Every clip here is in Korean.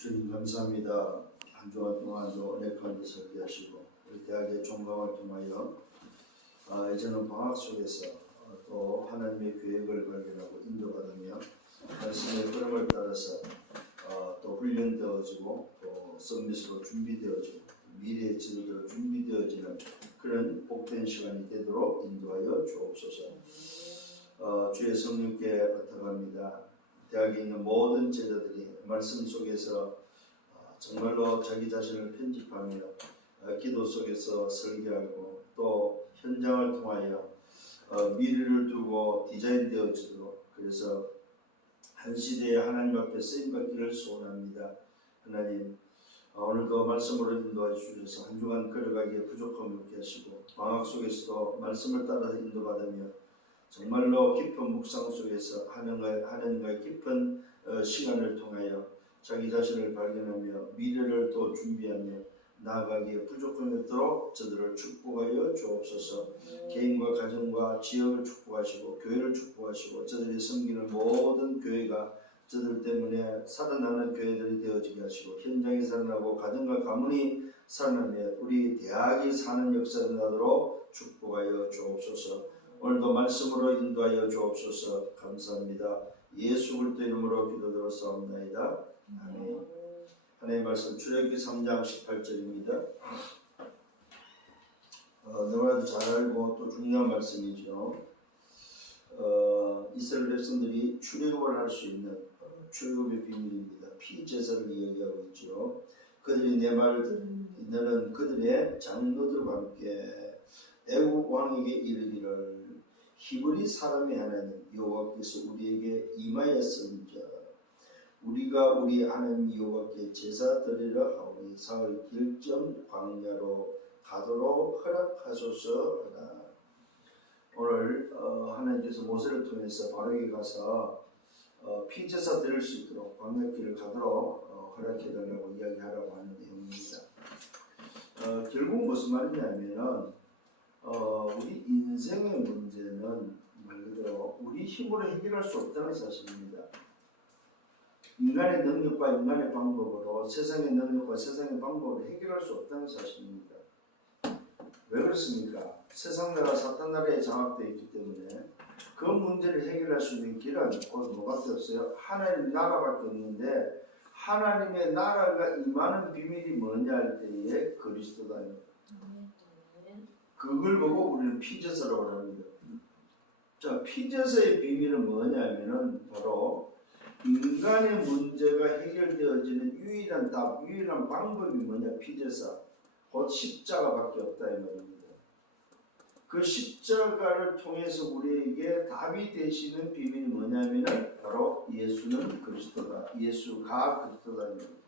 주님 감사합니다. 한 주간 동안도 은혜 가운데 서게 하시고 우리 대학의 종강을 통하여 이제는 방학 속에서 또 하나님의 계획을 발견하고 인도받으며 말씀의 흐름을 따라서 또 훈련되어지고 또 서밋으로 준비되어지고 미래의 지도대로 준비되어지는 그런 복된 시간이 되도록 인도하여 주옵소서. 주의 성령께 부탁합니다. 대학에 있는 모든 제자들이 말씀 속에서 정말로 자기 자신을 편집하며 기도 속에서 설계하고 또 현장을 통하여 미래를 두고 디자인되어지도록, 그래서 한 시대에 하나님 앞에 쓰임받기를 소원합니다. 하나님, 오늘도 말씀으로 인도해 주셔서 한 주간 걸어가기에 부족함이 없게 하시고 방학 속에서도 말씀을 따라 인도받으며 정말로 깊은 묵상 속에서 하나님과의 깊은 시간을 통하여 자기 자신을 발견하며 미래를 또 준비하며 나아가기에 부족함이 없도록 저들을 축복하여 주옵소서. 개인과 가정과 지역을 축복하시고 교회를 축복하시고 저들이 섬기는 모든 교회가 저들 때문에 살아나는 교회들이 되어지게 하시고 현장이 살아나고 가정과 가문이 살아나며 우리 대학이 사는 역사가 나도록 축복하여 주옵소서. 오늘도 말씀으로 인도하여 주옵소서. 감사합니다. 예수 그리스도 이름으로 기도드렸사옵나이다. 아멘. 하나님의 말씀 출애굽기 3장 18절입니다. 너무나도 잘 알고 또 중요한 말씀이죠. 이스라엘 백성들이 출애굽을 할 수 있는 출애굽의 비밀입니다. 피제사를 이야기하고 있죠. 그들이 내 말을 들으니 너는 그들의 장로들과 함께 애국 왕에게 이르기를 히브리 사람의 하나님 여호와께서 우리에게 임하였은즉 우리가 우리 하나님 여호와께 제사 드리려 하오니 사흘 길정 광야로 가도록 허락하소서 하라. 오늘 하나님께서 모세를 통해서 바로에게 가서 피제사 드릴 수 있도록 광야길을 가도록 허락해달라고 이야기하라고 하는 내용입니다. 결국 무슨 말이냐면 우리 인생의 문제는 말 그대로 우리 힘으로 해결할 수 없다는 사실입니다. 인간의 능력과 인간의 방법으로 세상의 능력과 세상의 방법으로 해결할 수 없다는 사실입니다. 왜 그렇습니까? 세상 나라 사탄 나라에 장악되어 있기 때문에 그 문제를 해결할 수 있는 길은 곧 뭐밖에 없어요? 하나님 나라밖에 없는데 하나님의 나라가 임하는 비밀이 뭐냐 할 때에 그리스도다. 그걸 보고 우리는 피제사라고 합니다. 자, 피제사의 비밀은 뭐냐면은 바로 인간의 문제가 해결되어지는 유일한 답, 유일한 방법이 뭐냐? 피제사, 곧 십자가밖에 없다 이 말입니다. 그 십자가를 통해서 우리에게 답이 되시는 비밀이 뭐냐면은 바로 예수는 그리스도다, 예수가 그리스도다 이 말입니다.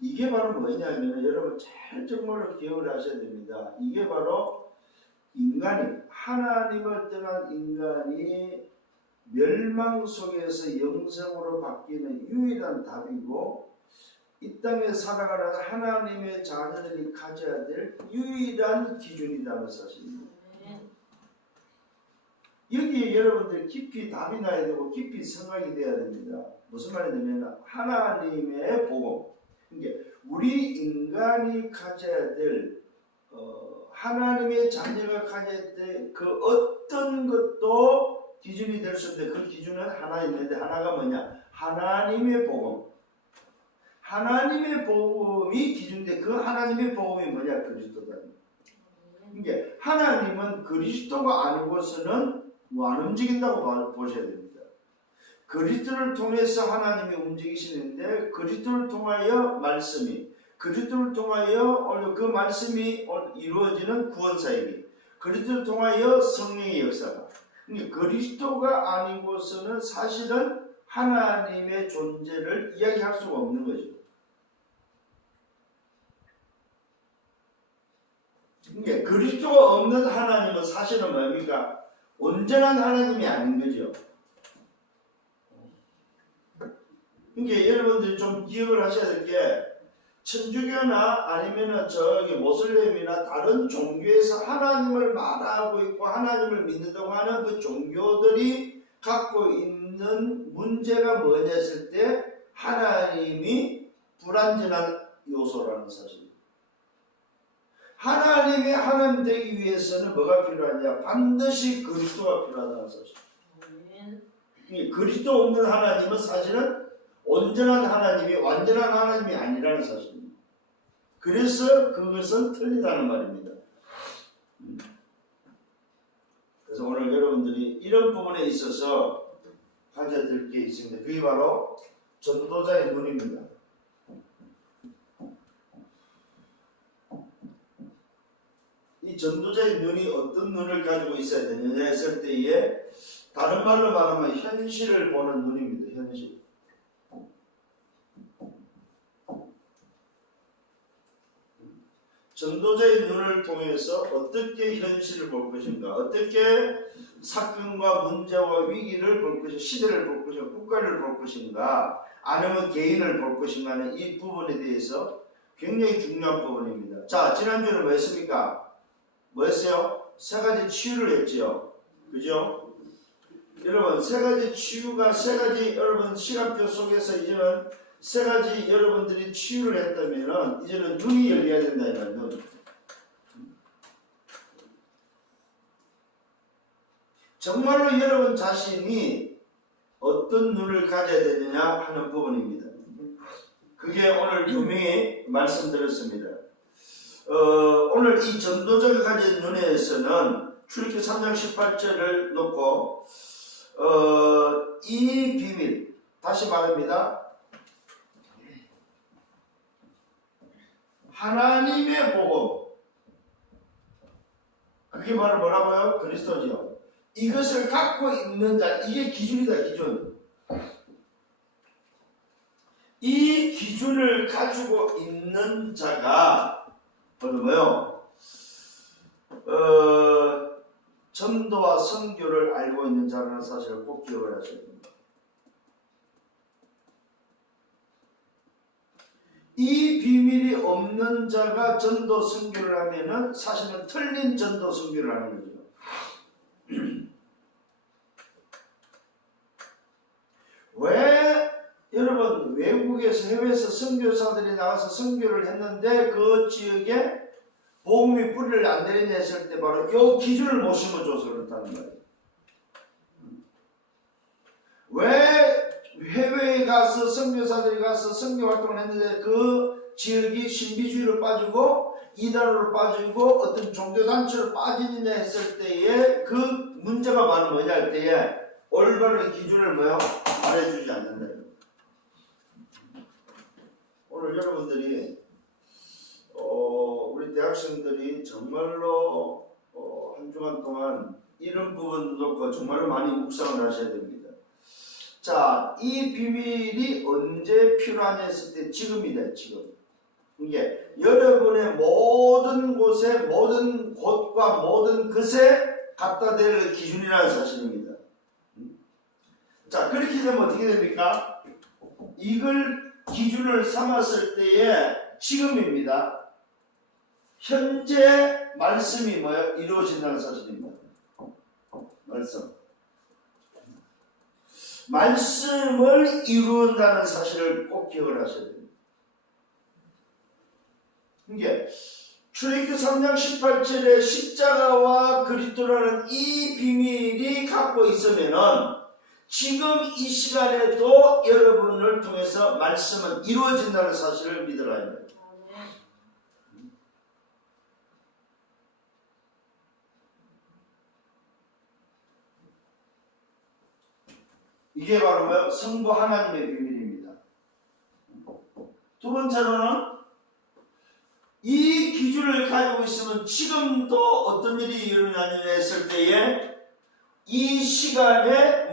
이게 바로 뭐냐면 여러분 잘 정말로 기억을 하셔야 됩니다. 이게 바로 인간이 하나님을 떠난 인간이 멸망 속에서 영생으로 바뀌는 유일한 답이고 이 땅에 살아가는 하나님의 자녀들이 가져야 될 유일한 기준이라는 사실입니다. 여기에 여러분들 깊이 답이 나야 되고 깊이 생각이 돼야 됩니다. 무슨 말이냐면 하나님의 복음, 그러니까 우리 인간이 가져야 될 하나님의 자녀가 가져야 될 그 어떤 것도 기준이 될 수 없는데 그 기준은 하나 있는데 하나가 뭐냐? 하나님의 복음. 하나님의 복음이 기준인데 그 하나님의 복음이 뭐냐? 그리스도다. 그러니까 하나님은 그리스도가 아니고서는 안 움직인다고 보셔야 됩니다. 그리스도를 통해서 하나님이 움직이시는데 그리스도를 통하여 말씀이, 그리스도를 통하여 그 말씀이 이루어지는 구원사역이, 그리스도를 통하여 성령의 역사가. 그러니까 그리스도가 아니고서는 사실은 하나님의 존재를 이야기할 수가 없는 거죠. 그러니까 그리스도가 없는 하나님은 사실은 뭡니까? 온전한 하나님이 아닌 거죠. 그러니까 여러분들이 좀 기억을 하셔야 될 게 천주교나 아니면은 저기 모슬렘이나 다른 종교에서 하나님을 말하고 있고 하나님을 믿는다고 하는 그 종교들이 갖고 있는 문제가 뭐냐 했을 때 하나님이 불완전한 요소라는 사실. 하나님의 하나님 되기 위해서는 뭐가 필요하냐? 반드시 그리스도가 필요하다는 사실. 그리스도 없는 하나님은 사실은 온전한 하나님이 완전한 하나님이 아니라는 사실입니다. 그래서 그것은 틀리다는 말입니다. 그래서 오늘 여러분들이 이런 부분에 있어서 가져야 될 게 있습니다. 그게 바로 전도자의 눈입니다. 이 전도자의 눈이 어떤 눈을 가지고 있어야 되느냐 했을 때에 다른 말로 말하면 현실을 보는 눈입니다. 현실. 전도자의 눈을 통해서 어떻게 현실을 볼 것인가, 어떻게 사건과 문제와 위기를 볼 것인가, 시대를 볼 것인가, 국가를 볼 것인가, 아니면 개인을 볼 것인가 하는 이 부분에 대해서 굉장히 중요한 부분입니다. 자, 지난주에는 뭐 했습니까? 뭐 했어요? 세 가지 치유를 했죠. 그죠? 여러분, 세 가지 치유가 세 가지 여러분 시간표 속에서 이제는 세 가지 여러분들이 치유를 했다면은 이제는 눈이 열려야 된다 이거예요. 눈. 정말로 여러분 자신이 어떤 눈을 가져야 되느냐 하는 부분입니다. 그게 오늘 분명히 말씀드렸습니다. 오늘 이 전도자가 가진 눈에서는 출애굽기 3장 18절을 놓고 이 비밀, 다시 말합니다. 하나님의 복음, 그게 바로 뭐라고요? 그리스도지요. 이것을 갖고 있는 자, 이게 기준이다, 기준. 이 기준을 가지고 있는 자가 뭐요? 전도와 선교를 알고 있는 자라는 사실을 꼭 기억을 하셔야 됩니다. 이 비밀이 없는 자가 전도 선교를 하면은 사실은 틀린 전도 선교를 하는 거죠. 왜 여러분 외국에서 해외에서 선교사들이 나가서 선교를 했는데 그 지역에 복음이 뿌리를 안 내리냐 했을 때 바로 이 기준을 못 심어줘서 그렇다는 거예요. 왜 해외에 가서 선교사들이 가서 선교 활동을 했는데 그 지역이 신비주의로 빠지고 이단으로 빠지고 어떤 종교단체로 빠지느냐 했을 때에 그 문제가 바로 뭐냐 할 때에 올바른 기준을 말해주지 않는다. 오늘 여러분들이 우리 대학생들이 정말로 한 주간 동안 이런 부분도 놓고 정말로 많이 묵상을 하셔야 됩니다. 자, 이 비밀이 언제 필요하냐 했을 때 지금이다, 지금. 이게 여러분의 모든 곳에, 모든 곳과 모든 것에 갖다 댈 기준이라는 사실입니다. 자, 그렇게 되면 어떻게 됩니까? 이걸 기준을 삼았을 때에 지금입니다. 현재 말씀이 뭐예요? 이루어진다는 사실입니다. 말씀을 이루는다는 사실을 꼭 기억을 하셔야 됩니다. 이게 출애굽기 3장 18절에 십자가와 그리스도라는 이 비밀이 갖고 있으면은 지금 이 시간에도 여러분을 통해서 말씀은 이루어진다는 사실을 믿으라 합니다. 이게 바로 뭐예요? 성부 하나님의 비밀입니다. 두 번째로는 이 기준을 가지고 있으면 지금도 어떤 일이 일어나냐 했을 때에 이 시간에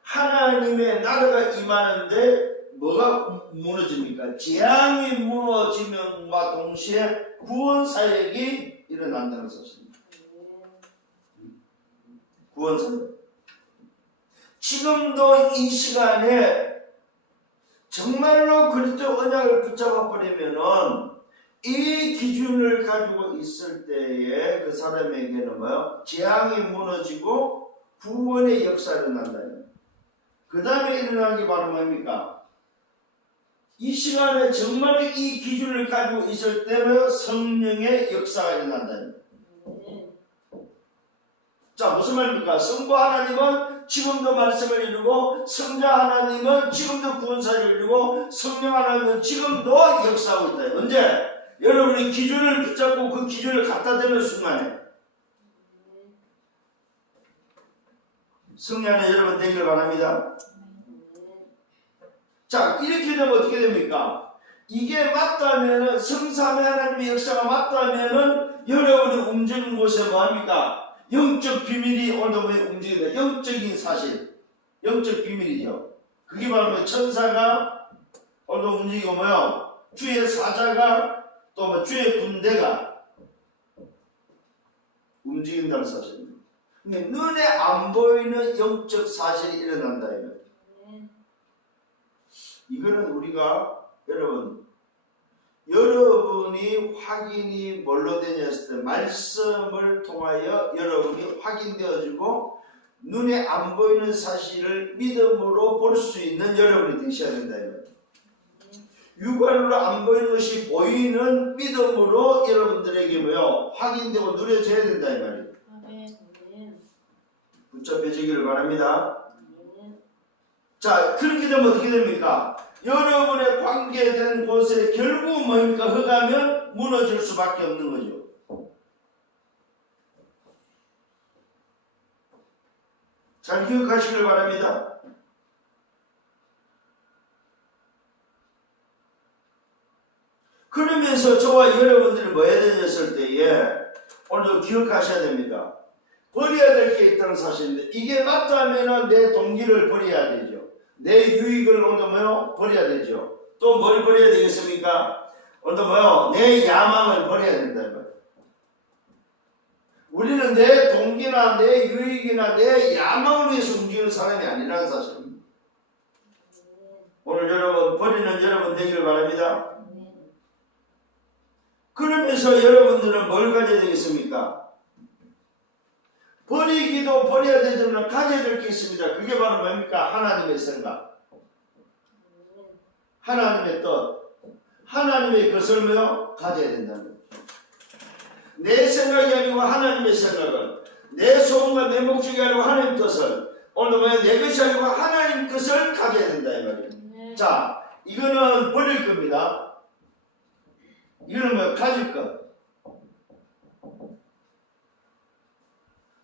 하나님의 나라가 임하는데 뭐가 무너집니까? 재앙이 무너지면과 동시에 구원 사역이 일어난다는 사실입니다. 구원 사역. 지금도 이 시간에 정말로 그리스도 언약을 붙잡아 버리면은 이 기준을 가지고 있을 때에 그 사람에게는 재앙이 무너지고 구원의 역사가 일어난다. 그 다음에 일어나는 게 바로 뭡니까? 이 시간에 정말 이 기준을 가지고 있을 때는 성령의 역사가 일어난다. 자, 무슨 말입니까? 성부 하나님은 지금도 말씀을 이루고, 성자 하나님은 지금도 구원사를 이루고, 성령 하나님은 지금도 역사하고 있다. 언제? 여러분이 기준을 붙잡고 그 기준을 갖다 대는 순간에 승리하는 여러분 되기를 바랍니다. 자, 이렇게 되면 어떻게 됩니까? 이게 맞다면은, 성삼의 하나님의 역사가 맞다면은 여러분이 움직이는 곳에 뭐합니까? 영적 비밀이 오늘도 움직인다. 영적인 사실, 영적 비밀이죠. 그게 바로 천사가 오늘도 움직이고 뭐요? 주의 사자가 또 뭐 주의 군대가 움직인다는 사실입니다. 눈에 안 보이는 영적 사실이 일어난다. 이거는 우리가 여러분이 확인이 뭘로 되냐 했을 때 말씀을 통하여 여러분이 확인되어지고 눈에 안 보이는 사실을 믿음으로 볼 수 있는 여러분이 되셔야 된다. 육안으로 안 보이는 것이 보이는 믿음으로 여러분들에게 뭐요? 확인되고 누려져야 된다 이 말이에요. 붙잡혀지기를 바랍니다. 자, 그렇게 되면 어떻게 됩니까? 여러분의 관계된 곳에 결국 뭡니까? 흑하면 무너질 수밖에 없는 거죠. 잘 기억하시길 바랍니다. 그러면서 저와 여러분들이 뭐 해야 되었을 때에 오늘도 기억하셔야 됩니다. 버려야 될 게 있다는 사실인데, 이게 맞다면 내 동기를 버려야 되죠. 내 유익을 오늘 뭐요? 버려야 되죠. 또 뭘 버려야 되겠습니까? 오늘 뭐요? 내 야망을 버려야 된다. 우리는 내 동기나 내 유익이나 내 야망을 위해서 움직이는 사람이 아니라는 사실입니다. 오늘 여러분 버리는 여러분 되기를 바랍니다. 그러면서 여러분들은 뭘 가져야 되겠습니까? 버리기도 버려야 되지만 가져야 될 게 있습니다. 그게 바로 뭡니까? 하나님의 생각, 하나님의 뜻, 하나님의 것을 뭐요? 가져야 된다는 거죠. 내 생각이 아니고 하나님의 생각을, 내 소원과 내 목적이 아니고 하나님 뜻을, 오늘 뭐야? 내 것이 아니고 하나님 것을 가져야 된다 이 말이에요. 자, 이거는 버릴 겁니다. 이거는 뭐 가질 것.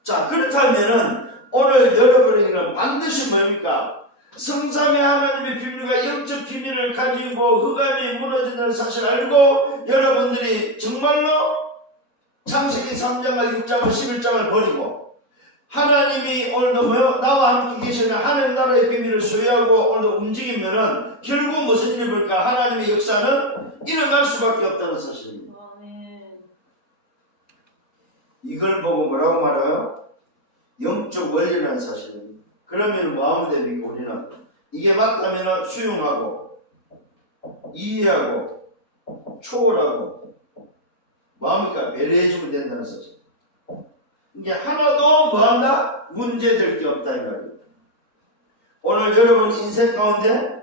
자, 그렇다면은 오늘 여러분에게는 반드시 뭡니까? 성삼의 하나님의 비밀과 영적 비밀을 가지고 흑암이 무너진다는 사실을 알고 여러분들이 정말로 창세기 3장과 6장과 11장을 버리고 하나님이 오늘도 뭐요? 나와 함께 계시는 하나님 나라의 비밀을 소유하고 오늘도 움직이면은 결국 무슨 일이 볼까? 하나님의 역사는 일어날 수밖에 없다는 사실입니다. 이걸 보고 뭐라고 말해요? 영적 원리라는 사실입니다. 그러면 뭐 하면 됩니까? 우리는 이게 맞다면 수용하고 이해하고 초월하고 뭐합니까? 배려해주면 된다는 사실. 이게 하나도 뭐한다? 문제될 게 없다 이 말이에요. 오늘 여러분 인생 가운데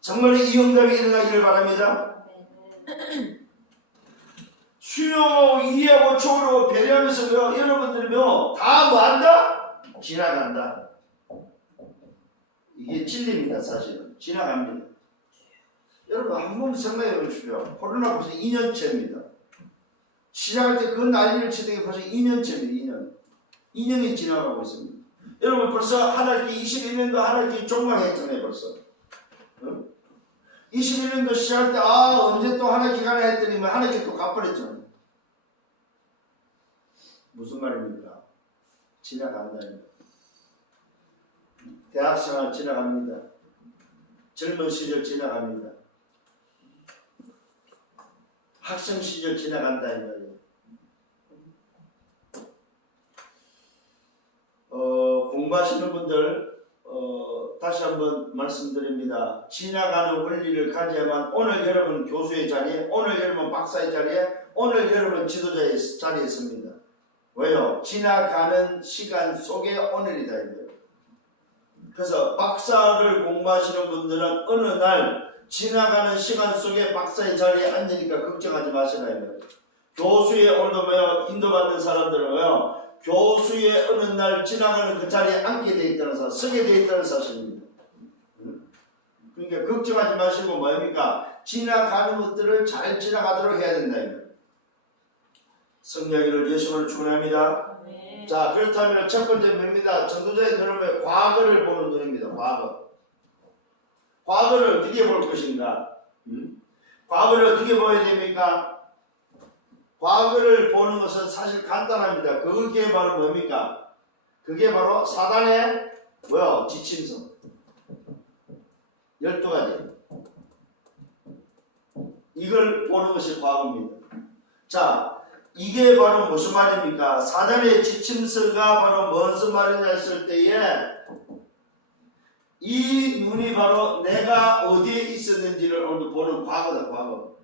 정말 이 응답이 일어나기를 바랍니다. 수용하고 이해하고 초월하고 배려하면서 여러분들이면 다 뭐한다? 지나간다. 이게 진리입니다. 사실은 지나갑니다. 여러분 한번 생각해 보십시오. 코로나 벌써 2년째입니다. 시작할 때 그 난리를 치던 게 벌써 2년째입니다. 2년이 지나가고 있습니다. 여러분 벌써 한 학기 21년도 한 학기 종강했잖아요. 벌써 21년도 시작할 때 언제 또 한 학기 가나 했더니 한 학기 또 가버렸잖아요. 무슨 말입니까? 지나간다. 대학생활 지나갑니다. 젊은 시절 지나갑니다. 학생 시절 지나간다 이 말이에요. 공부하시는 분들 다시 한번 말씀드립니다. 지나가는 원리를 가져야만 오늘 여러분 교수의 자리에, 오늘 여러분 박사의 자리에, 오늘 여러분 지도자의 자리에 있습니다. 왜요? 지나가는 시간 속에 오늘이다. 그래서 박사를 공부하시는 분들은 어느 날 지나가는 시간 속에 박사의 자리에 앉으니까 걱정하지 마시라요. 교수의 오늘도 뭐요? 인도받는 사람들은 뭐요? 교수의 어느 날 지나가는 그 자리에 앉게 돼 있다는 사실, 서게 돼 있다는 사실입니다. 그러니까 걱정하지 마시고 뭡니까? 지나가는 것들을 잘 지나가도록 해야 된다. 성령을 예수를 축원합니다. 네. 자, 그렇다면 첫 번째 뭡니다? 전도자의 눈은 과거를 보는 눈입니다. 과거를 어떻게 볼 것인가? 과거를 어떻게 보아야 됩니까? 과거를 보는 것은 사실 간단합니다. 그게 바로 뭡니까? 그게 바로 사단의 지침서 12가지. 이걸 보는 것이 과거입니다. 자, 이게 바로 무슨 말입니까? 사단의 지침서가 바로 무슨 말이냐 했을 때에 이 눈이 바로 내가 어디에 있었는지를 오늘 보는 과거다. 과거.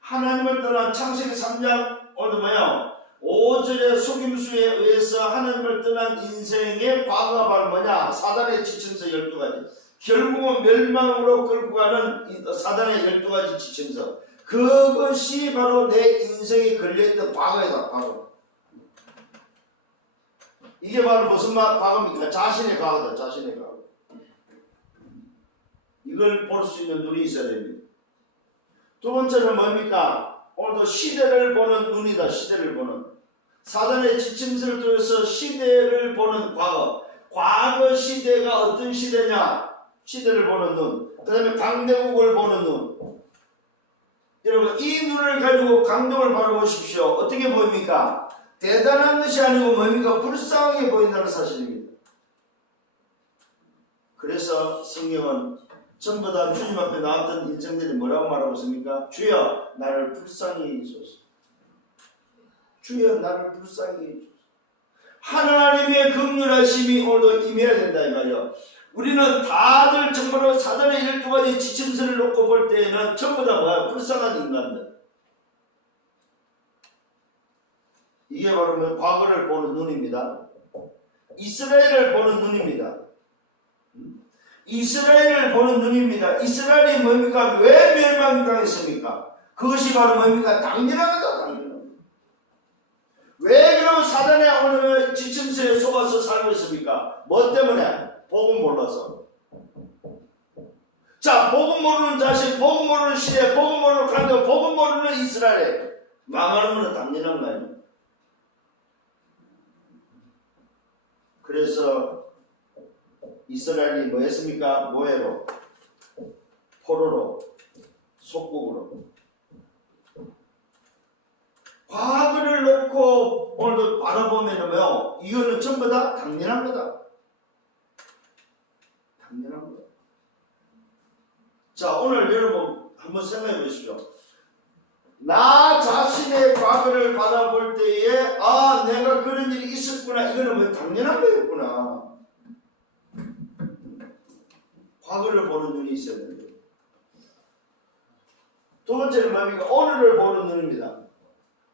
하나님을 떠난 창세기 3장 오늘 뭐야? 5절의 속임수에 의해서 하나님을 떠난 인생의 과거가 바로 뭐냐? 사단의 지침서 12가지. 결국은 멸망으로 끌고 가는 사단의 12가지 지침서. 그것이 바로 내 인생에 걸려있던 과거이다. 과거. 이게 바로 무슨 과거입니까? 자신의 과거다. 자신의 과거. 이걸 볼 수 있는 눈이 있어야 됩니다. 두 번째는 뭡니까? 오늘도 시대를 보는 눈이다. 시대를 보는. 사단의 지침서를 통해서 시대를 보는 과거. 과거 시대가 어떤 시대냐? 시대를 보는 눈. 그 다음에 강대국을 보는 눈. 여러분, 이 눈을 가지고 강동을 바라보십시오. 어떻게 보입니까? 대단한 것이 아니고 뭡니까? 불쌍하게 보인다는 사실입니다. 그래서 성경은 전부 다 주님 앞에 나왔던 인생들이 뭐라고 말하고 있습니까? 주여 나를 불쌍히 해주소서. 주여 나를 불쌍히 해주소서. 하나님의 긍휼하심이 오늘도 임해야 된다 이 말이요. 우리는 다들 정말로 사단의 12가지 지침서를 놓고 볼 때에는 전부 다 뭐야? 불쌍한 인간들. 이게 바로 과거를 보는 눈입니다. 이스라엘을 보는 눈입니다. 이스라엘을 보는 눈입니다. 이스라엘이 뭡니까? 왜 멸망당했습니까? 그것이 바로 뭡니까? 당연한 거다. 당연한 거. 왜 그럼 사단의 오늘 지침서에 속아서 살고 있습니까? 뭐 때문에? 복음 몰라서. 자, 복음 모르는 자식, 복음 모르는 시대, 복음 모르는 강도, 복음 모르는 이스라엘 망하는 것은 당연한 거 아닙니까? 그래서 이스라엘이 뭐 했습니까? 노예로, 포로로, 속국으로. 과거를 놓고 오늘도 바라보면 뭐요? 이거는 전부 다 당연한 거다. 당연한 거다. 자, 오늘 여러분 한번 생각해 보십시오. 나 자신의 과거를 바라볼 때에 내가 그런 일이 있었구나. 이거는 뭐 당연한 거였구나. 과거를 보는 눈이 있어야 됩니다. 두 번째는 뭡니까? 오늘을 보는 눈입니다.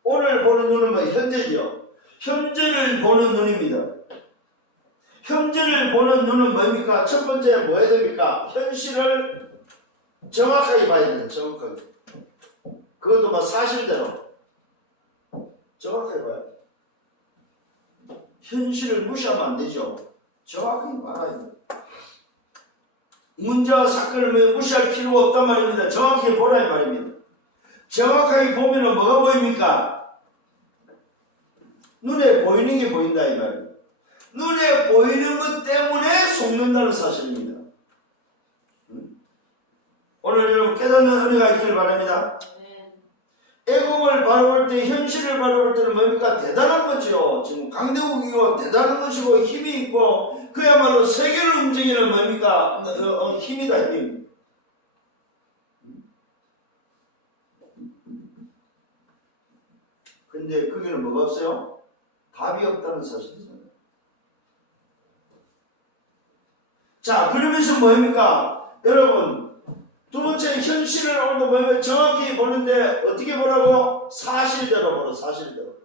오늘 보는 눈은 뭐 현재죠. 현재를 보는 눈입니다. 현재를 보는 눈은 뭡니까? 첫 번째 뭐 해야 됩니까? 현실을 정확하게 봐야 돼요. 정확하게. 그것도 뭐 사실대로 정확하게 봐야 돼요. 현실을 무시하면 안 되죠. 정확하게 봐야 돼요. 문제와 사건을 무시할 필요가 없단 말입니다. 정확하게 보라 이 말입니다. 정확하게 보면 뭐가 보입니까? 눈에 보이는 게 보인다 이 말이에요. 눈에 보이는 것 때문에 속는다는 사실입니다. 오늘 여러분 깨닫는 은혜가 있기를 바랍니다. 애국을 바라볼 때, 현실을 바라볼 때는 뭡니까? 대단한 거죠. 지금 강대국이고 대단한 것이고 힘이 있고 그야말로 세계를 움직이는 뭡니까? 힘이다, 힘. 근데 거기는 뭐가 없어요? 답이 없다는 사실이잖아요. 자, 그러면서 뭡니까? 여러분, 두 번째 현실을 오늘 보면 정확히 보는데 어떻게 보라고? 사실대로 보라. 사실대로.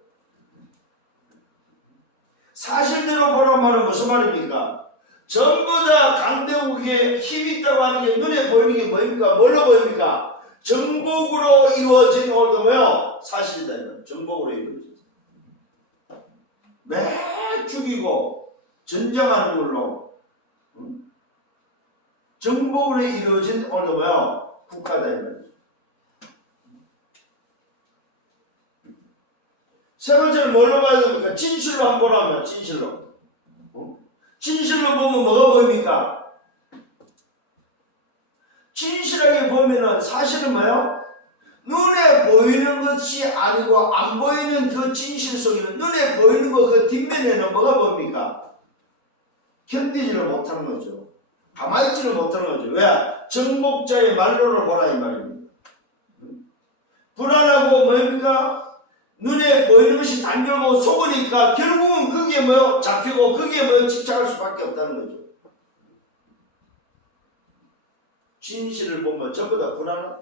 사실대로 보란 말은 무슨 말입니까? 전부 다 강대국에 힘이 있다고 하는 게 눈에 보이는 게 뭡니까? 뭘로 보입니까? 정복으로 이루어진 오늘도 뭐요? 사실이다. 정복으로 이루어진. 매 죽이고 전쟁하는 걸로 정복으로 이루어진 오늘도 뭐요? 국가다. 세 번째는 뭘로 봐야 됩니까? 진실로 한번 보라면 진실로. 진실로 보면 뭐가 보입니까? 진실하게 보면은 사실은 뭐예요? 눈에 보이는 것이 아니고 안 보이는 그 진실 속에는 눈에 보이는 거 그 뒷면에는 뭐가 보입니까? 견디지를 못하는 거죠. 가만히 있지를 못하는 거죠. 왜? 정복자의 말로를 보라 이 말입니다. 불안하고 뭡니까? 눈에 보이는 것이 단결하고 속으니까 결국은 그게 뭐요? 잡히고 그게 뭐요? 집착할 수밖에 없다는 거죠. 진실을 보면 전부 다 불안하다.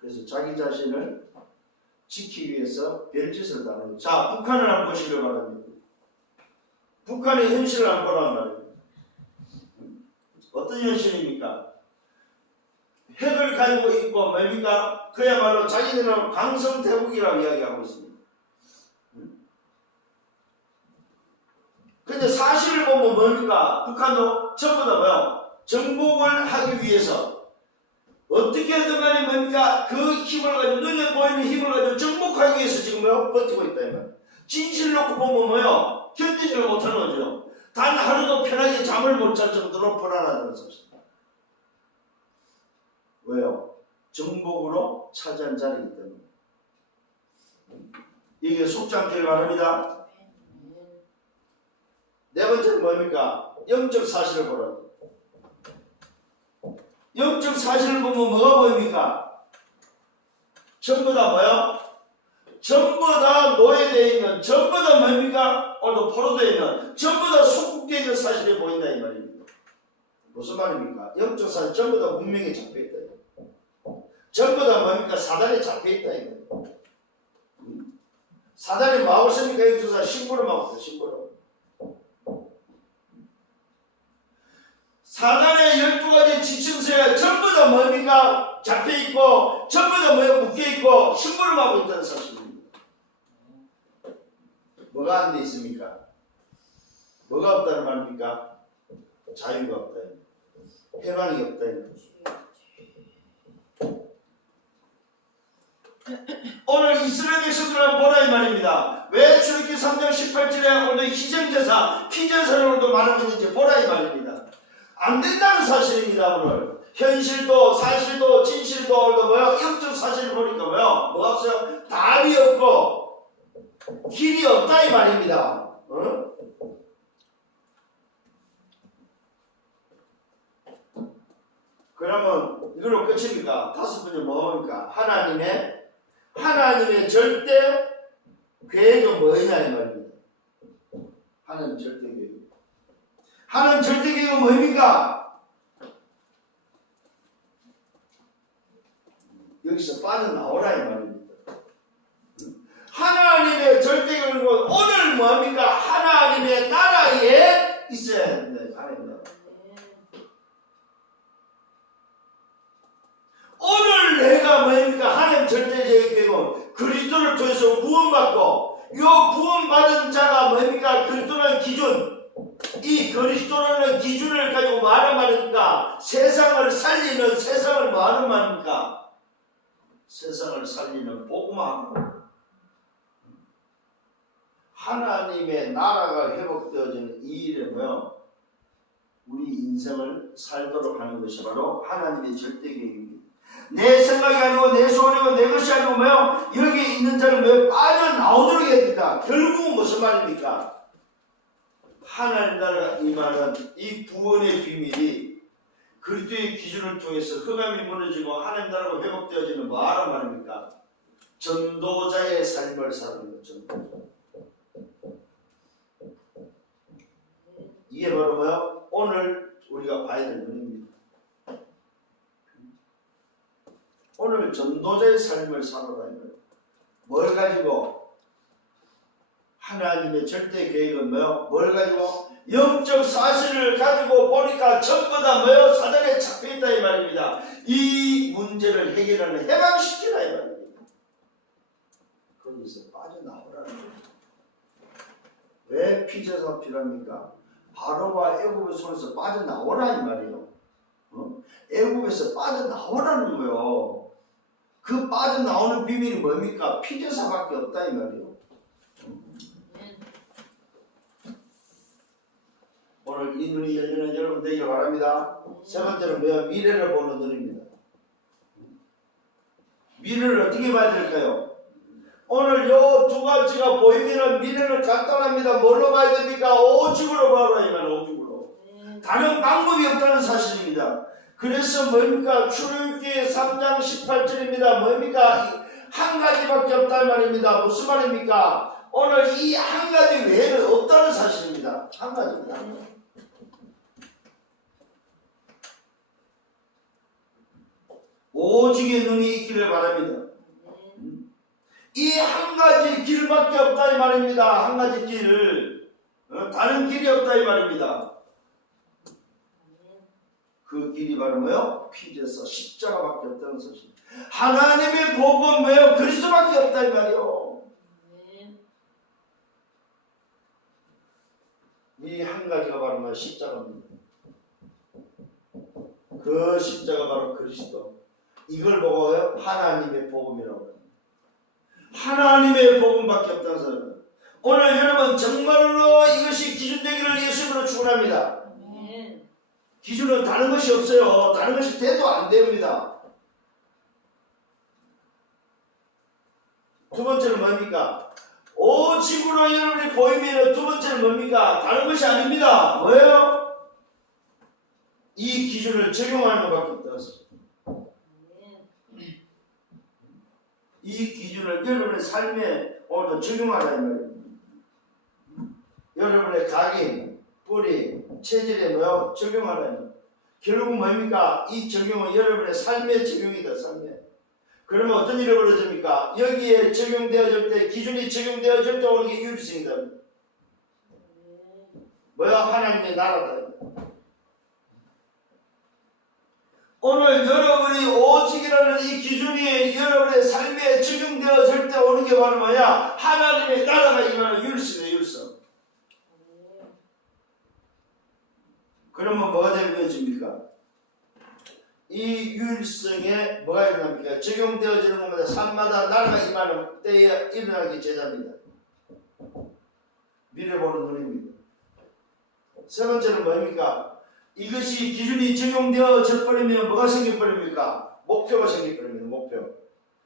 그래서 자기 자신을 지키기 위해서 별짓을 다 하는 거죠. 자, 북한을 한번 보시길 바랍니다. 북한의 현실을 한번 보란 말입니다. 어떤 현실입니까? 핵을 가지고 있고 뭡니까? 그야말로 자기들은 강성대국이라고 이야기하고 있습니다. 근데 사실을 보면 뭡니까? 북한도 전부 다 뭐요? 정복을 하기 위해서 어떻게든 간에 뭡니까? 그 힘을 가지고 눈에 보이는 힘을 가지고 정복하기 위해서 지금 뭐요? 버티고 있다 이 말. 진실 놓고 보면 뭐요? 견디지를 못하는 거죠. 단 하루도 편하게 잠을 못 잘 정도로 불안하다는 사실. 왜요? 정복으로 차지한 자리이기 때문에. 이게 속지 않기를 바랍니다. 네 번째는 뭡니까? 영적 사실을 보라. 영적 사실을 보면 뭐가 보입니까? 전부 다 뭐요? 전부 다 노예되어 있는, 전부 다 뭡니까? 오늘도 포로되어 있는, 전부 다 속국되어 있는 사실이 보인다 이 말입니다. 무슨 말입니까? 영적 사실 전부 다 문명에 잡혀있다. 전부 다 뭡니까? 사단에 잡혀있다 이 말입니다. 사단이 뭐하고 있습니까? 영적 사실 심부름하고 있다. 심부름. 사단의 12가지 지침서에 전부 다 뭡니까? 잡혀있고 전부 다 묶여있고 심부름하고 있다는 사실입니다. 뭐가 안 돼 있습니까? 뭐가 없다는 말입니까? 자유가 없다. 해방이 없다. 오늘 이스라엘 백성들을 보라 이 말입니다. 왜 출애굽기 3장 18절에 오늘 희생제사, 피제사를 오늘도 말하고 있는지 보라 이 말입니다. 안 된다는 사실입니다. 오늘 현실도 사실도 진실도 오늘도 뭐요? 영적 사실을 보니까 뭐요? 뭐가 없어요? 답이 없고 길이 없다 이 말입니다. 그러면 이걸로 끝입니까? 다섯 번째 뭐입니까? 하나님의 절대 계획은 뭐냐 이 말입니다. 하나님 절대 계획. 하나님 절대 계획은 뭐입니까? 여기서 빠져나오라 이 말입니다. 하나님의 절대 계획은 오늘 뭐입니까? 하나님의 나라에 있어야 된다. 하나님 나라. 오늘 내가 뭐입니까? 하나님 절대적인 계획은 그리스도를 통해서 구원받고 이 구원받은 자가 뭐입니까? 그리스도라는 기준, 이 그리스도라는 기준을 가지고 말하는 말입니까? 세상을 살리는, 세상을 뭐하는 말입니까? 세상을 살리는 복음화. 하나님의 나라가 회복되어지는 이 일에 뭐요? 우리 인생을 살도록 하는 것이 바로 하나님의 절대 계획입니다. 내 생각이 아니고 내 소원이고 내 것이 아니고 뭐요? 여기 있는 자를 왜 빠져나오도록 해야 됩니다. 결국은 무슨 말입니까? 하나님 나라가 임하는 이 구원의 비밀이 그리스도의 기준을 통해서 흑암이 무너지고 하나님 나라가 회복되어지는 뭐하란 말입니까? 전도자의 삶을 사는 것. 전도자. 이게 바로 뭐요? 오늘 우리가 봐야 될 문제입니다. 오늘 전도자의 삶을 살아라. 뭘 가지고? 하나님의 절대 계획은 뭐요? 뭘 가지고? 영적 사실을 가지고 보니까 전부 다 뭐요? 사단에 잡혀있다 이 말입니다. 이 문제를 해결하는 해방시키라 이 말입니다. 거기서 빠져나오라는 거예요. 왜 피제사 필요합니까? 바로와 애굽의 손에서 빠져나오라 이 말이에요. 애굽에서 빠져나오라는 거예요. 그 빠져나오는 비밀이 뭡니까? 피제사밖에 없다 이 말이에요. 오늘 이 눈이 열리는 여러분 되기를 바랍니다. 세 번째는 뭐야? 미래를 보는 눈입니다. 미래를 어떻게 봐야 될까요? 오늘 요 두 가지가 보이면 미래는 간단합니다. 뭘로 봐야 됩니까? 오직으로 봐라 이 말이에요. 오직으로. 다른 방법이 없다는 사실입니다. 그래서 뭡니까? 출애굽기 3장 18절입니다. 뭡니까? 한 가지밖에 없단 말입니다. 무슨 말입니까? 오늘 이 한 가지 외에는 없다는 사실입니다. 한 가지입니다. 오직의 눈이 있기를 바랍니다. 이 한 가지 길밖에 없다 이 말입니다. 한 가지 길. 다른 길이 없다 이 말입니다. 그 길이 바로 뭐요? 피제사 십자가밖에 없다는 사실. 하나님의 복은 뭐요? 그리스도밖에 없다 이 말이요. 이 한 가지가 바로 뭐요? 십자가입니다. 그 십자가 바로 그리스도. 이걸 보고요? 하나님의 복음이라고 합니다. 하나님의 복음밖에 없다는 사람. 오늘 여러분 정말로 이것이 기준 되기를 예수님으로 축원합니다. 기준은 다른 것이 없어요. 다른 것이 돼도 안 됩니다. 두 번째는 뭡니까? 오직으로 여러분이 보이면 두 번째는 뭡니까? 다른 것이 아닙니다. 뭐예요? 이 기준을 적용하는 것밖에 없다는 사람. 이 기준을 여러분의 삶에 오늘도 적용하라 이 말입니다. 여러분의 각인, 뿌리, 체질에 뭐요? 적용하라 이 말입니다. 결국 뭡니까? 이 적용은 여러분의 삶의 적용이다. 삶에. 그러면 어떤 일이 벌어집니까? 여기에 적용되어질 때, 기준이 적용되어질 때 오는 게 유리성이다. 뭐야? 하나님의 나라다. 오늘 여러분이 오직이라는 이 기준이 여러분의 삶에 적용되어질 때 오는 게 바로 뭐야? 하나님의 나라가 임하는 율성이에요. 율성. 그러면 뭐가 되어집니까? 이 율성에 뭐가 일어납니까? 적용되어지는 것마다 삶마다 나라가 임하는 때에 일어나기 제자입니다. 미래 보는 눈입니다. 세 번째는 뭡니까? 이것이 기준이 적용되어져 버리면 뭐가 생겨버립니까? 목표가 생겨버립니다. 목표.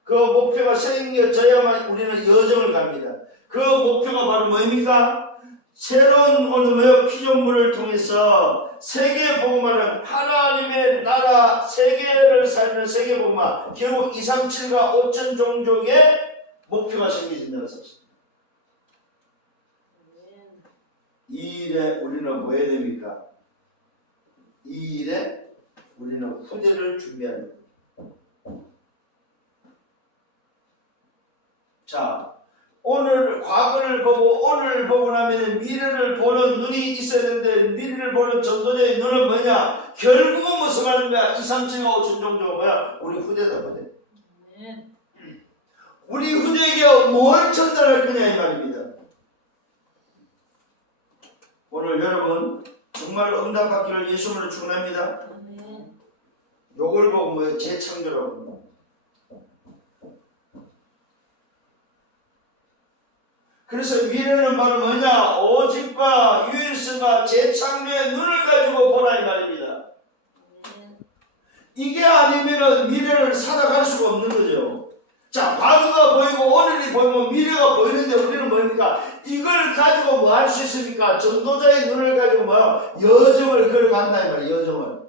그 목표가 생겨져야만 우리는 여정을 갑니다. 그 목표가 바로 뭡니까? 새로운 오늘 피조물을 통해서 세계복음화는 하나님의 나라 세계를 살리는 세계복음화, 결국 237과 5천 종족의 목표가 생겨진다는 사실. 이 일에 우리는 뭐 해야 됩니까? 이 일에 우리는 후대를 준비합니다. 자, 오늘 과거를 보고 오늘을 보고 나면 미래를 보는 눈이 있어야 되는데 미래를 보는 전도자의 눈은 뭐냐? 결국은 무슨 말입니까? 2, 3, 7, 5천 종족은 뭐야? 우리 후대다, 후대. 우리 후대에게 뭘 전달할 거냐 이 말입니다. 오늘 여러분 정말 응답받기를 예수님으로 축원합니다. 요걸 보고 뭐예요? 재창조라고 합니다. 그래서 미래는 바로 뭐냐? 오직과 유일성과 재창조의 눈을 가지고 보라 이 말입니다. 이게 아니면 미래를 살아갈 수가 없는 거죠. 자, 과거가 보이고 오늘이 보이면 미래가 보이는데 우리는 뭡니까? 이걸 가지고 뭐 할 수 있습니까? 전도자의 눈을 가지고 뭐 여정을 걸어간다 이 말이에요. 여정을.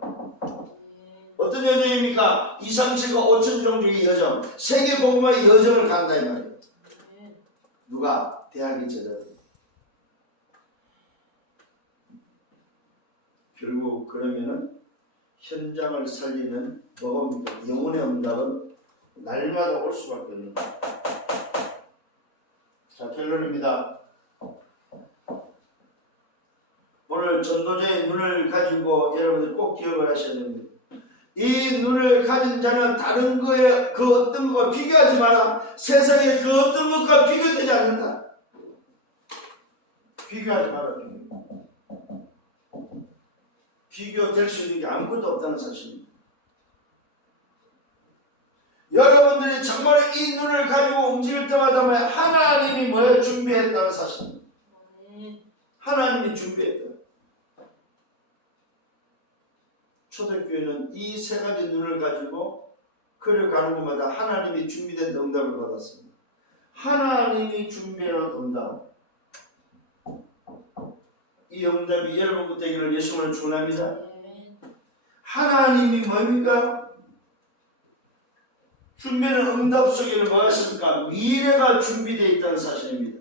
어떤 여정입니까? 2, 3, 7과 5천 종족의 여정, 세계복음화의 여정을 간다 이 말이에요. 누가? 대학의 제자들. 결국 그러면은 현장을 살리는 뭐가 영혼의 응답은 날마다 올 수밖에 없는 거예요. 자, 결론입니다. 전도자의 눈을 가지고 여러분들 꼭 기억을 하셔야 됩니다. 이 눈을 가진 자는 다른 거에 그 어떤 것과 비교하지 마라. 세상에 그 어떤 것과 비교되지 않는다. 비교하지 마라. 비교될 수 있는 게 아무것도 없다는 사실입니다. 여러분들이 정말 이 눈을 가지고 움직일 때마다 하나님이 뭘 준비했다는 사실입니다. 하나님이 준비했다. 초대교회는 이 세 가지 눈을 가지고 걸어가는 곳마다 하나님이 준비된 응답을 받았습니다. 하나님이 준비한 응답. 이 응답이 여러분께 되기를 예수님을 축원합니다. 하나님이 뭡니까? 준비하는 응답 속에는 뭐가 있습니까? 미래가 준비되어 있다는 사실입니다.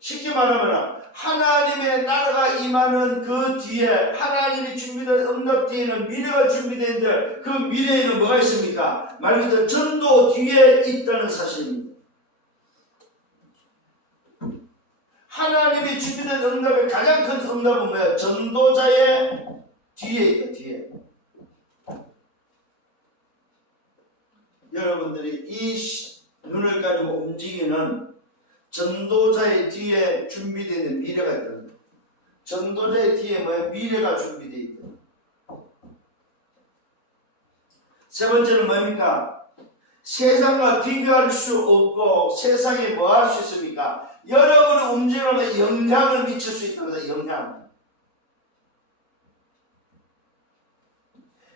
쉽게 말하면 하나님의 나라가 임하는 그 뒤에 하나님이 준비된 응답 뒤에는 미래가 준비되어 있는데 그 미래에는 뭐가 있습니까? 말 그대로 전도 뒤에 있다는 사실입니다. 하나님이 준비된 응답의 가장 큰 응답은 뭐예요? 전도자의 뒤에 있다. 뒤에. 여러분들이 이 눈을 가지고 움직이는 전도자의 뒤에 준비되어 있는 미래가 있다. 전도자의 뒤에 뭐예요? 미래가 준비되어 있다. 세 번째는 뭡니까? 세상과 비교할 수 없고 세상에 뭐 할 수 있습니까? 여러분의 움직임에 영향을 미칠 수 있다는 거예요. 영향.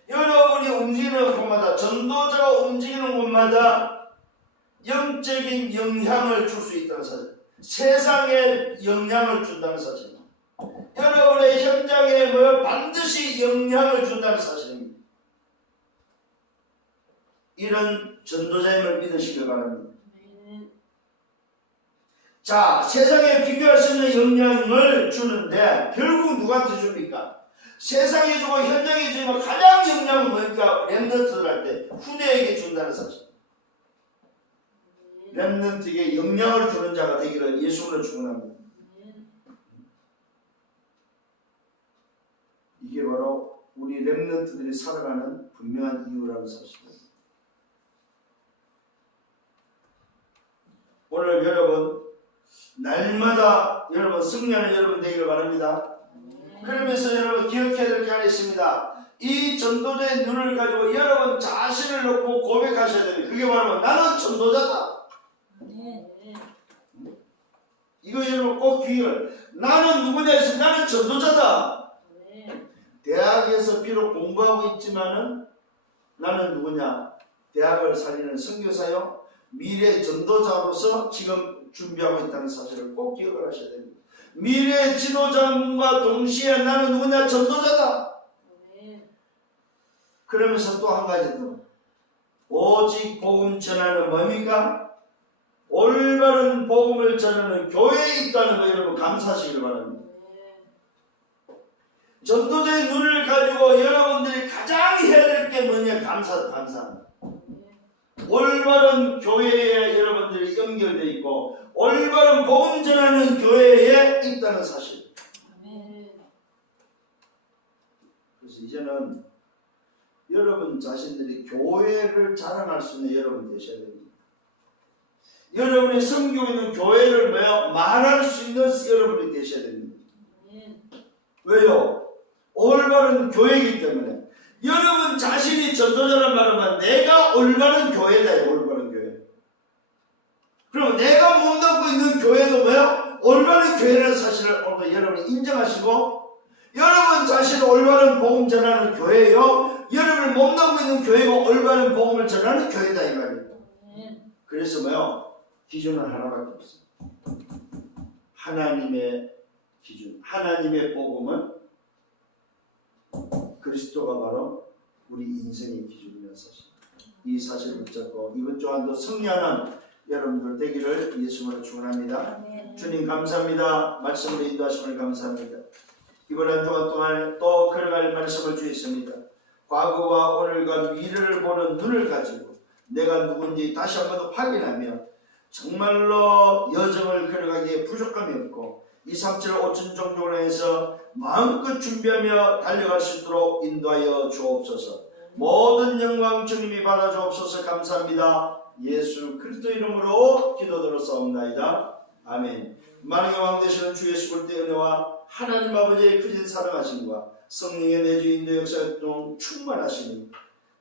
여러분이 움직이는 곳마다, 전도자가 움직이는 곳마다 영적인 영향을 줄 수 있다는 사실. 세상에 영향을 준다는 사실. 여러분의 현장에 반드시 영향을 준다는 사실입니다. 이런 전도자임을 믿으시길 바랍니다. 자, 세상에 비교할 수 있는 영향을 주는데 결국 누구한테 줍니까? 세상에 주고 현장에 주면 가장 영향은 뭡니까? 렘넌트들 할 때 후대에게 준다는 사실. 렘넌트에게 영향을 주는 자가 되기를 예수로 축원합니다. 이게 바로 우리 렘넌트들이 살아가는 분명한 이유라는 사실입니다. 오늘 여러분 날마다 여러분 승리하는 여러분 되기를 바랍니다. 그러면서 여러분 기억해야 될 게 하나 있습니다. 이 전도자의 눈을 가지고 여러분 자신을 놓고 고백하셔야 됩니다. 그게 바로 나는 전도자다. 이거 여러분 꼭 기억을. 나는 누구냐 해서 나는 전도자다. 대학에서 비록 공부하고 있지만은 나는 누구냐? 대학을 살리는 선교사요. 미래 전도자로서 지금 준비하고 있다는 사실을 꼭 기억을 하셔야 됩니다. 미래 지도자과 동시에 나는 누구냐? 전도자다. 그러면서 또 한 가지 더. 오직 복음 전하는 뭡니까? 올바른 복음을 전하는 교회에 있다는 거 여러분 감사하시길 바랍니다. 전도자의 눈을 가지고 여러분들이 가장 해야 될 게 뭐냐? 감사합니다. 올바른 교회에 여러분들이 연결되어 있고 올바른 복음 전하는 교회에 있다는 사실. 그래서 이제는 여러분 자신들이 교회를 자랑할 수 있는 여러분 되셔야 됩니다. 여러분이 섬기고 있는 교회를 말할 수 있는 여러분이 되셔야 됩니다. 왜요? 올바른 교회이기 때문에. 여러분 자신이 전도자란 말은 내가 올바른 교회다. 올바른 교회. 그럼 내가 몸담고 있는 교회도 올바른 교회라는 사실을 오늘 여러분이 인정하시고 여러분 자신은 올바른 복음 전하는 교회요. 여러분을 몸담고 있는 교회가 올바른 복음을 전하는 교회다 이 말이에요. 그래서 기준은 하나밖에 없어요. 하나님의 기준. 하나님의 복음은 그리스도가 바로 우리 인생의 기준이라는 사실. 이 사실을 붙잡고 이번 주간도 승리하는 여러분들 되기를 예수님으로 축원합니다. 주님 감사합니다. 말씀으로 인도하심을 감사합니다. 이번 한 주간 동안 또 걸어갈 말씀을 주셨습니다. 과거와 오늘과 미래를 보는 눈을 가지고 내가 누군지 다시 한번 더 확인하며 정말로 여정을 걸어가기에 부족함이 없고 237 5천 종족을 해서 마음껏 준비하며 달려갈 수 있도록 인도하여 주옵소서. 모든 영광 주님이 받아 주옵소서. 감사합니다. 예수 그리스도 이름으로 기도드렸사옵나이다. 아멘. 만왕의 왕 되시는 주 예수 그리스도의 은혜와 하나님 아버지의 크신 사랑하심과 성령의 내주 인도 역사활동 충만하시니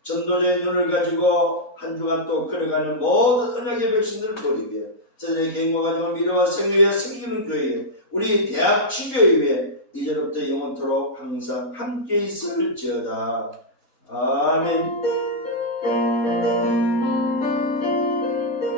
전도자의 눈을 가지고 한 주간 또 걸어가는 모든 언약의 백성들을 보리 위해 저들의 개인과 가정을 미래와 생애에 생기는 교회에 우리 대학 친교회 위해 이제부터 영원토록 항상 함께 있을지어다. 아멘.